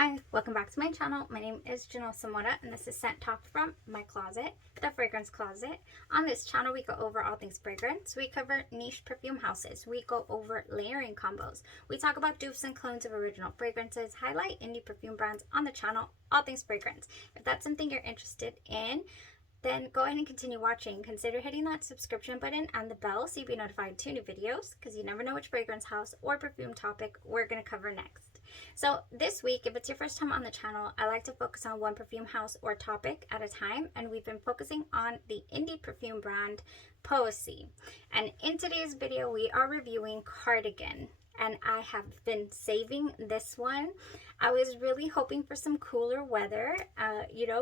Hi, welcome back to my channel. My name is Janellescentcloset and this is Scent Talk from my closet, the fragrance closet. On this channel, we go over all things fragrance. We cover niche perfume houses. We go over layering combos. We talk about dupes and clones of original fragrances, highlight indie perfume brands on the channel, all things fragrance. If that's something you're interested in, then go ahead and continue watching. Consider hitting that subscription button and the bell so you'll be notified to new videos, because you never know which fragrance house or perfume topic we're going to cover next. So this week, if it's your first time on the channel, I like to focus on one perfume house or topic at a time, and we've been focusing on the indie perfume brand POESIE. And in today's video, we are reviewing Cardigan, and I have been saving this one. I was really hoping for some cooler weather,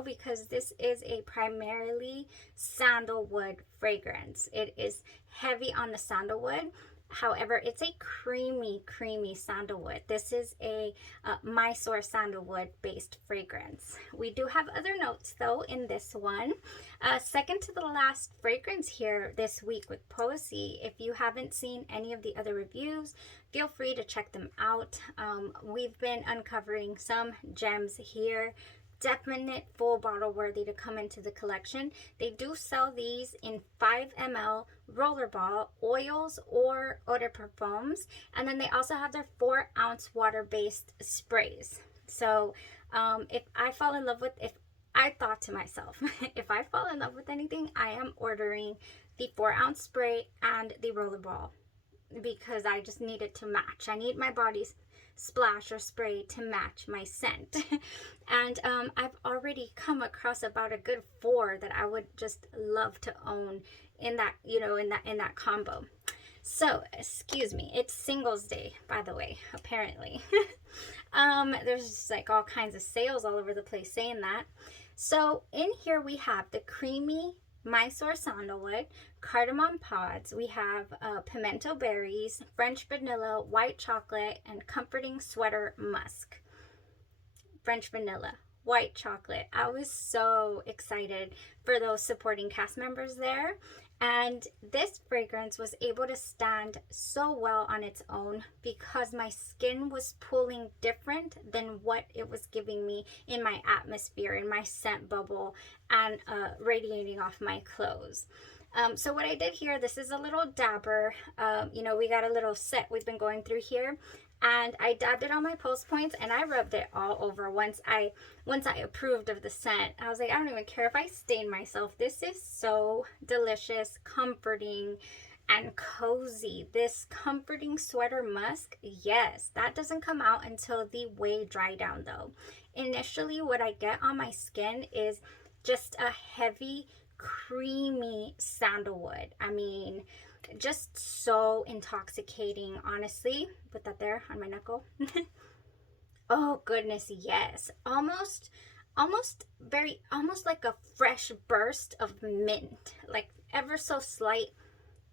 because this is a primarily sandalwood fragrance. It is heavy on the sandalwood. However, it's a creamy sandalwood. This is a Mysore sandalwood based fragrance. We do have other notes though in this one. Second to the last fragrance here this week with POESIE. If you haven't seen any of the other reviews, feel free to check them out. We've been uncovering some gems here. Definite full bottle worthy to come into the collection. They do sell these in 5 ml rollerball oils or eau de perfumes, and then they also have their 4-ounce water-based sprays. So if I thought to myself, if I fall in love with anything, I am ordering the 4-ounce spray and the rollerball, because I just need it to match. I need my body's splash or spray to match my scent. And I've already come across about a good 4 that I would just love to own in that, in that combo. So, excuse me, it's Singles Day, by the way, apparently. There's just like all kinds of sales all over the place saying that. So in here we have the creamy Mysore sandalwood, cardamom pods. We have pimento berries, French vanilla, white chocolate, and comforting sweater musk. French vanilla, white chocolate. I was so excited for those supporting cast members there. And this fragrance was able to stand so well on its own because my skin was pulling different than what it was giving me in my atmosphere, in my scent bubble, and radiating off my clothes. So what I did here, this is a little dabber. We got a little set we've been going through here. And I dabbed it on my pulse points and I rubbed it all over once I approved of the scent. I was like, I don't even care if I stain myself. This is so delicious, comforting, and cozy. This comforting sweater musk, yes, that doesn't come out until the way dry down though. Initially, what I get on my skin is just a heavy, creamy sandalwood. I mean, just so intoxicating, honestly. Put that there on my knuckle. Oh goodness, yes. Almost like a fresh burst of mint, like ever so slight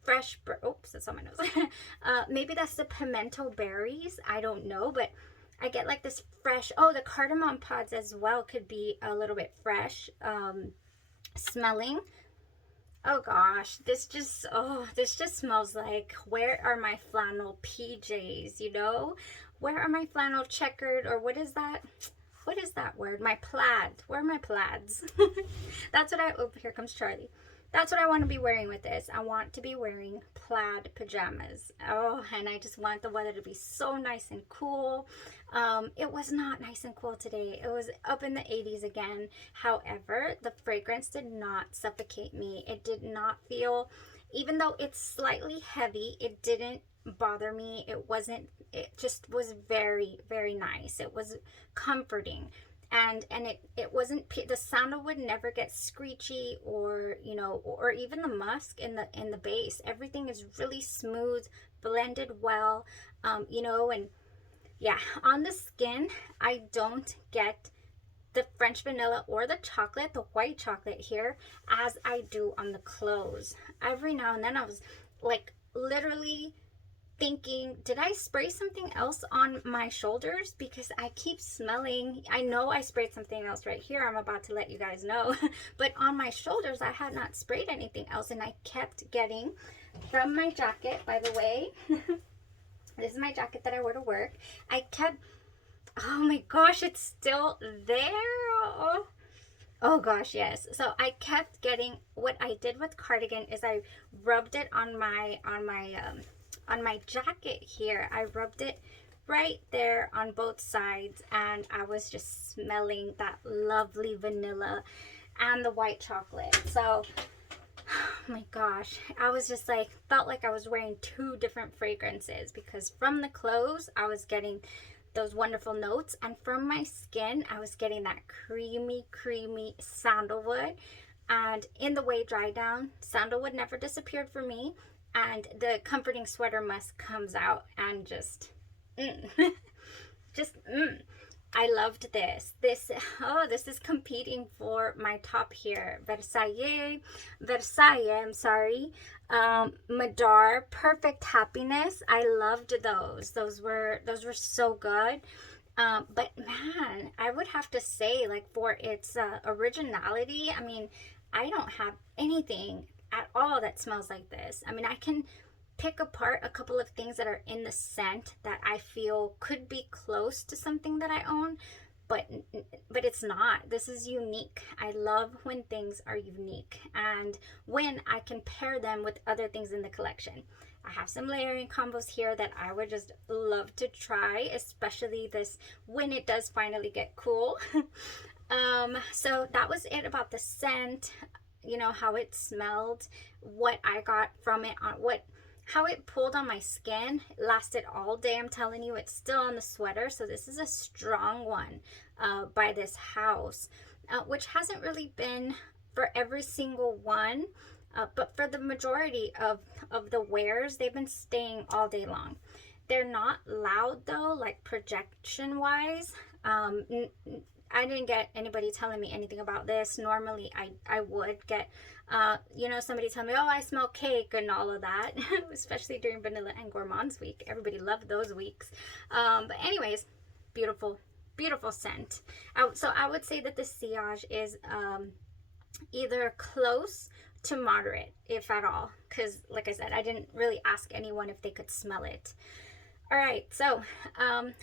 fresh oops, that's on my nose. Maybe that's the pimento berries, I don't know, but I get like this fresh, the cardamom pods as well could be a little bit fresh smelling. Oh gosh, this just smells like, where are my flannel PJs, Where are my flannel checkered, or what is that word? My plaid. Where are my plaids? That's what here comes Charlie. That's what I want to be wearing with this. I want to be wearing plaid pajamas. Oh, and I just want the weather to be so nice and cool. It was not nice and cool today. It was up in the 80s again. However, the fragrance did not suffocate me. It did not feel, even though it's slightly heavy, it didn't bother me. It just was very, very nice. It was comforting. And it wasn't, the sandalwood never gets screechy, or or even the musk in the base. Everything is really smooth, blended well, and yeah, on the skin I don't get the French vanilla or the chocolate, the white chocolate here, as I do on the clothes. Every now and then I was like literally thinking, did I spray something else on my shoulders? Because I keep smelling, I know I sprayed something else right here, I'm about to let you guys know, but on my shoulders I had not sprayed anything else, and I kept getting from my jacket, by the way, this is my jacket that I wear to work, I kept Oh my gosh, it's still there. Oh, oh gosh, yes. So I kept getting, what I did with Cardigan is I rubbed it on my jacket here. I rubbed it right there on both sides, and I was just smelling that lovely vanilla and the white chocolate. So oh my gosh, I was just like, felt like I was wearing two different fragrances, because from the clothes I was getting those wonderful notes, and from my skin I was getting that creamy sandalwood. And in the way dry down, sandalwood never disappeared for me, and the comforting sweater musk comes out and just just I loved this. This is competing for my top here. Versailles, I'm sorry. Madar, Perfect Happiness. I loved those. Those were so good. But man, I would have to say, like, for its originality, I mean, I don't have anything at all that smells like this. I mean, I can pick apart a couple of things that are in the scent that I feel could be close to something that I own, but it's not. This is unique. I love when things are unique, and when I can pair them with other things in the collection. I have some layering combos here that I would just love to try, especially this when it does finally get cool. So that was it about the scent, you know, how it smelled, what I got from it, on how it pulled on my skin. It lasted all day. I'm telling you, it's still on the sweater. So this is a strong one by this house, which hasn't really been for every single one, but for the majority of the wears, they've been staying all day long. They're not loud though, like projection wise. I didn't get anybody telling me anything about this. Normally I would get you know, somebody tell me, oh, I smell cake and all of that, especially during Vanilla and Gourmands week. Everybody loved those weeks. But anyways, beautiful scent. So I would say that the sillage is either close to moderate, if at all, because like I said, I didn't really ask anyone if they could smell it. All right, so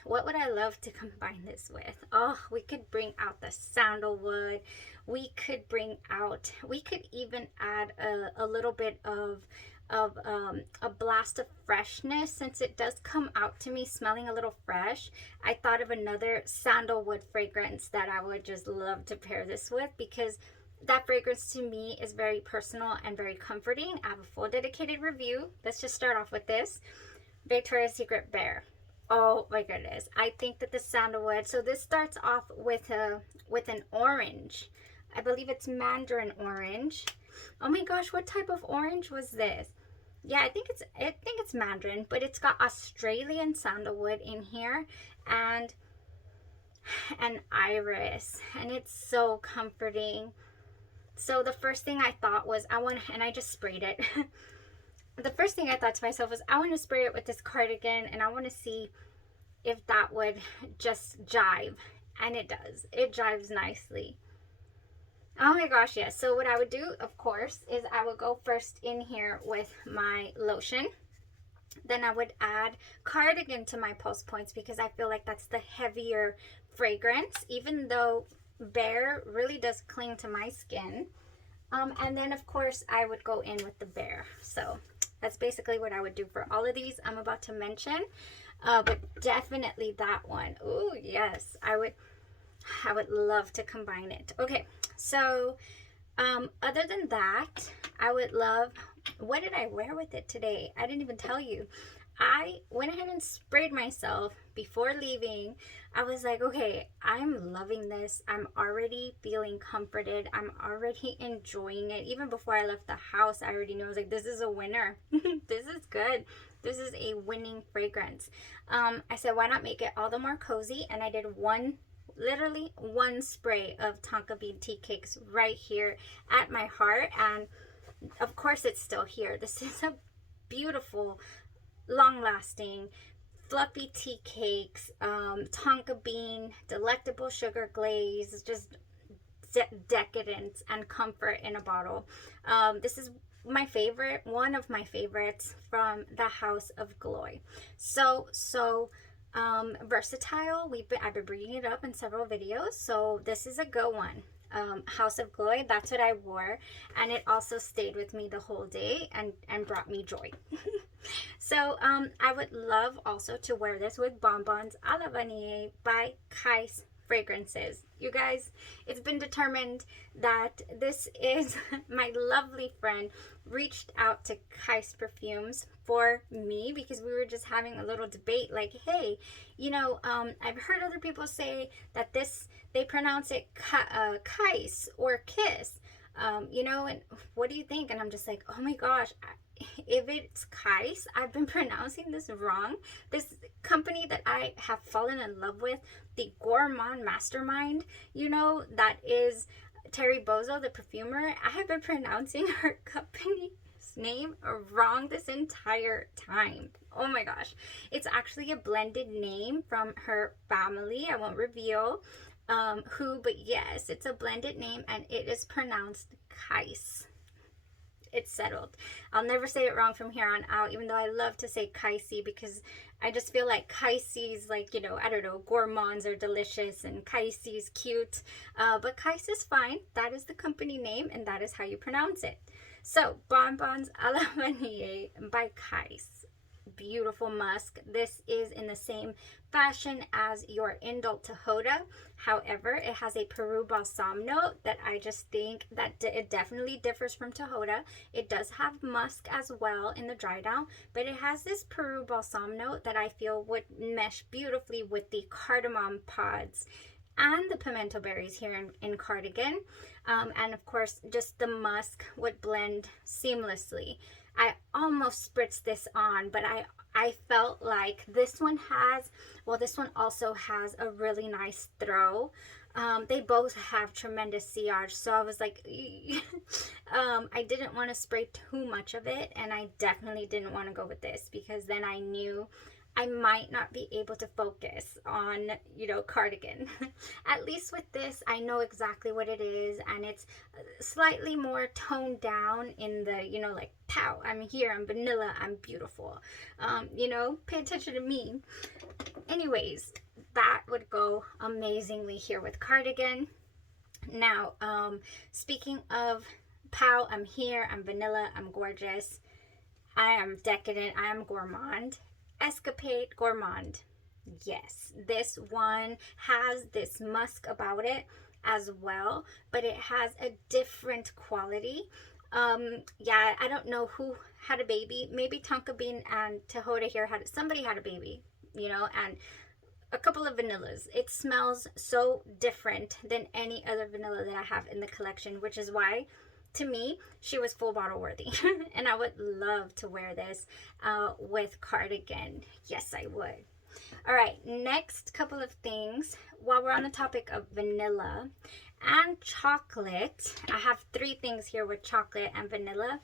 what would I love to combine this with? Oh, we could bring out the sandalwood. We could even add a little bit of a blast of freshness, since it does come out to me smelling a little fresh. I thought of another sandalwood fragrance that I would just love to pair this with, because that fragrance to me is very personal and very comforting. I have a full dedicated review. Let's just start off with this. Victoria's Secret Bear. Oh my goodness. I think that the sandalwood, so this starts off with an orange. I believe it's mandarin orange. Oh my gosh, what type of orange was this? Yeah, I think it's mandarin, but it's got Australian sandalwood in here, and iris, and it's so comforting. So the first thing I thought was and I just sprayed it. The first thing I thought to myself was, I want to spray it with this cardigan, and I want to see if that would just jive. And it does. It jives nicely. Oh my gosh, yes. So what I would do, of course, is I would go first in here with my lotion. Then I would add Cardigan to my pulse points, because I feel like that's the heavier fragrance, even though Bear really does cling to my skin. And then, of course, I would go in with the Bear. So that's basically what I would do for all of these I'm about to mention. But definitely that one. Oh, yes. I would love to combine it. Okay, so other than that, I would love, what did I wear with it today? I didn't even tell you. I went ahead and sprayed myself before leaving. I was like, okay, I'm loving this. I'm already feeling comforted. I'm already enjoying it. Even before I left the house, I already knew. I was like, this is a winner. This is good. This is a winning fragrance. I said, why not make it all the more cozy? And I did literally one spray of tonka bean tea cakes right here at my heart. And of course, it's still here. This is a beautiful, long-lasting, fluffy tea cakes, tonka bean, delectable sugar glaze, just decadence and comfort in a bottle. This is my favorite, one of my favorites from the House of Gloy. So Versatile. I've been bringing it up in several videos, so this is a good one. House of Glory, that's what I wore, and it also stayed with me the whole day and brought me joy. So I would love also to wear this with Bonbons à la Vanille by Kais Fragrances. You guys, it's been determined that this is my lovely friend reached out to Kais Perfumes for me because we were just having a little debate like, hey, you know, I've heard other people say that they pronounce it Kais or Kiss, you know, and what do you think? And I'm just like, oh my gosh, if it's Kais, I've been pronouncing this wrong. This company that I have fallen in love with, the Gourmand Mastermind, you know, that is Terry Bozo, the perfumer. I have been pronouncing her company's name wrong this entire time. Oh my gosh. It's actually a blended name from her family. I won't reveal who, but yes, it's a blended name and it is pronounced Kais. It's settled. I'll never say it wrong from here on out, even though I love to say Kaisi because I just feel like Kaisi's like, you know, I don't know, gourmands are delicious and Kaisi's cute. But Kais is fine. That is the company name and that is how you pronounce it. So, Bonbons à la Vanille by Kais. Beautiful musk. This is in the same fashion as your Indult Tahoda. However, it has a Peru balsam note that I just think that it definitely differs from Tahoda. It does have musk as well in the dry down, but it has this Peru balsam note that I feel would mesh beautifully with the cardamom pods and the pimento berries here in Cardigan. And of course, just the musk would blend seamlessly. I almost spritzed this on, but I felt like this one also has a really nice throw. They both have tremendous sillage, so I was like, I didn't want to spray too much of it, and I definitely didn't want to go with this because then I knew I might not be able to focus on, you know, Cardigan. At least with this, I know exactly what it is, and it's slightly more toned down in the, you know, like, pow, I'm here, I'm vanilla, I'm beautiful. You know, pay attention to me. Anyways, that would go amazingly here with Cardigan. Now, speaking of pow, I'm here, I'm vanilla, I'm gorgeous, I am decadent, I am gourmand. Escapade Gourmand. Yes, this one has this musk about it as well, but it has a different quality. Yeah, I don't know who had a baby. Maybe Tonka Bean and Tahoda here somebody had a baby, you know, and a couple of vanillas. It smells so different than any other vanilla that I have in the collection, which is why to me, she was full bottle worthy. And I would love to wear this with Cardigan. Yes, I would. All right, next couple of things. While we're on the topic of vanilla and chocolate, I have 3 things here with chocolate and vanilla.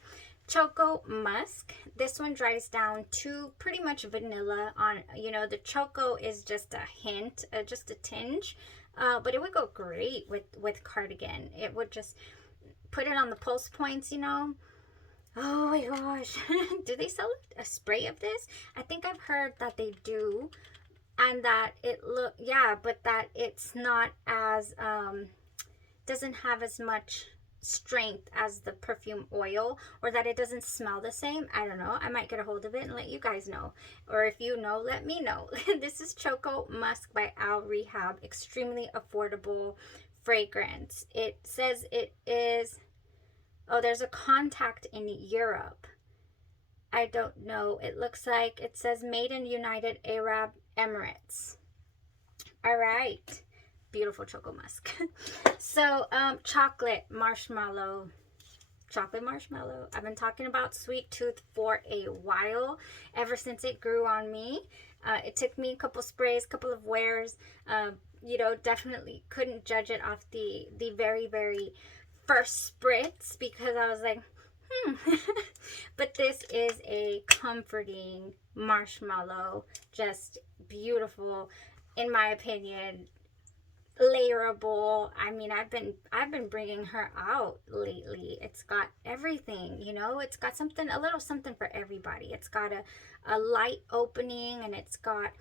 Choco Musk. This one dries down to pretty much vanilla. On, you know, the choco is just a hint, just a tinge. But it would go great with Cardigan. It would just put it on the pulse points, you know. Oh my gosh. Do they sell a spray of this? I think I've heard that they do, and that but that it's not as doesn't have as much strength as the perfume oil, or that it doesn't smell the same. I don't know. I might get a hold of it and let you guys know, or if you know, let me know. This is Choco Musk by Al Rehab. Extremely affordable fragrance. It says it is, oh, there's a contact in Europe. I don't know. It looks like it says made in United Arab Emirates. All right. Beautiful Choco Musk. So, chocolate marshmallow. I've been talking about Sweet Tooth for a while, ever since it grew on me. It took me a couple sprays, couple of wears. You know, definitely couldn't judge it off the very, very first spritz because I was like, But this is a comforting marshmallow, just beautiful, in my opinion. Layerable. I mean, I've been bringing her out lately. It's got everything, you know. It's got something, a little something for everybody. It's got a light opening, and it's got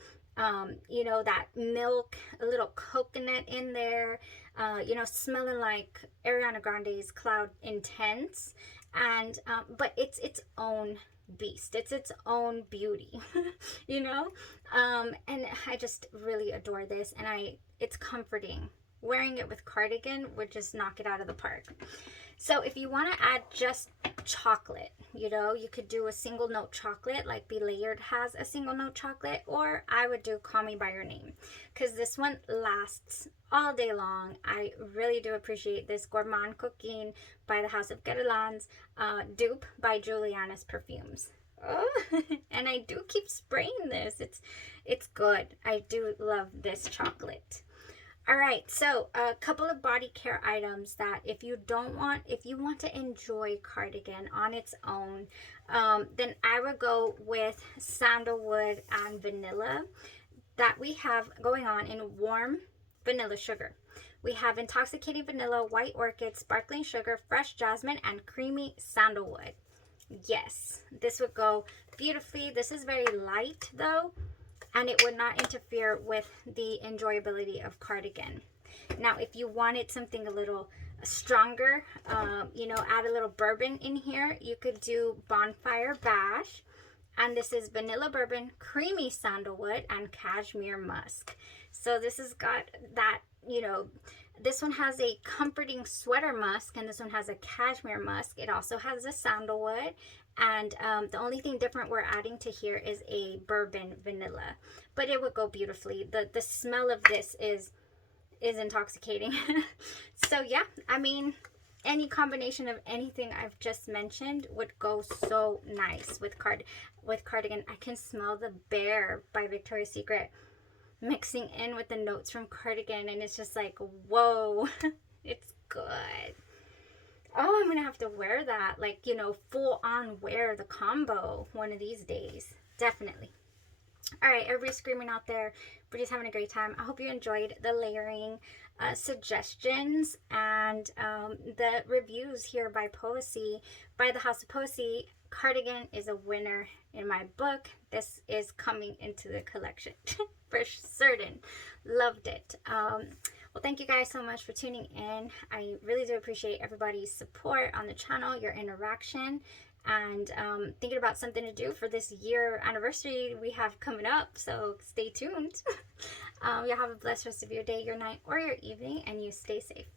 You know, that milk, a little coconut in there, you know, smelling like Ariana Grande's Cloud Intense. And but it's its own beast, it's its own beauty. You know, and I just really adore this, and it's comforting. Wearing it with Cardigan would just knock it out of the park. So if you want to add just chocolate, you know, you could do a single note chocolate like Be Layered has a single note chocolate, or I would do Call Me By Your Name, because this one lasts all day long. I really do appreciate this Gourmand Cooking by the House of Guerlain's dupe by Juliana's Perfumes. Oh, and I do keep spraying this. It's good. I do love this chocolate. All right, so a couple of body care items that if you want to enjoy Cardigan on its own, then I would go with sandalwood and vanilla that we have going on in warm vanilla sugar. We have intoxicating vanilla, white orchid, sparkling sugar, fresh jasmine, and creamy sandalwood. Yes, this would go beautifully. This is very light though, and it would not interfere with the enjoyability of Cardigan. Now, if you wanted something a little stronger, you know, add a little bourbon in here, you could do Bonfire Bash. And this is vanilla bourbon, creamy sandalwood, and cashmere musk. So this has got that, you know, this one has a comforting sweater musk, and this one has a cashmere musk. It also has a sandalwood. And the only thing different we're adding to here is a bourbon vanilla, but it would go beautifully. The smell of this is intoxicating. So yeah, I mean, any combination of anything I've just mentioned would go so nice with Cardigan. I can smell the Bear by Victoria's Secret mixing in with the notes from Cardigan, and it's just like, whoa. It's good. Oh, I'm gonna have to wear that, like, you know, full on wear the combo one of these days. Definitely. All right, everybody's screaming out there. Everybody's having a great time. I hope you enjoyed the layering suggestions and the reviews here by Poesie, by the House of Poesie. Cardigan is a winner in my book. This is coming into the collection for certain. Loved it. Well, thank you guys so much for tuning in. I really do appreciate everybody's support on the channel, your interaction, and thinking about something to do for this year anniversary we have coming up. So stay tuned. You'll have a blessed rest of your day, your night, or your evening, and you stay safe.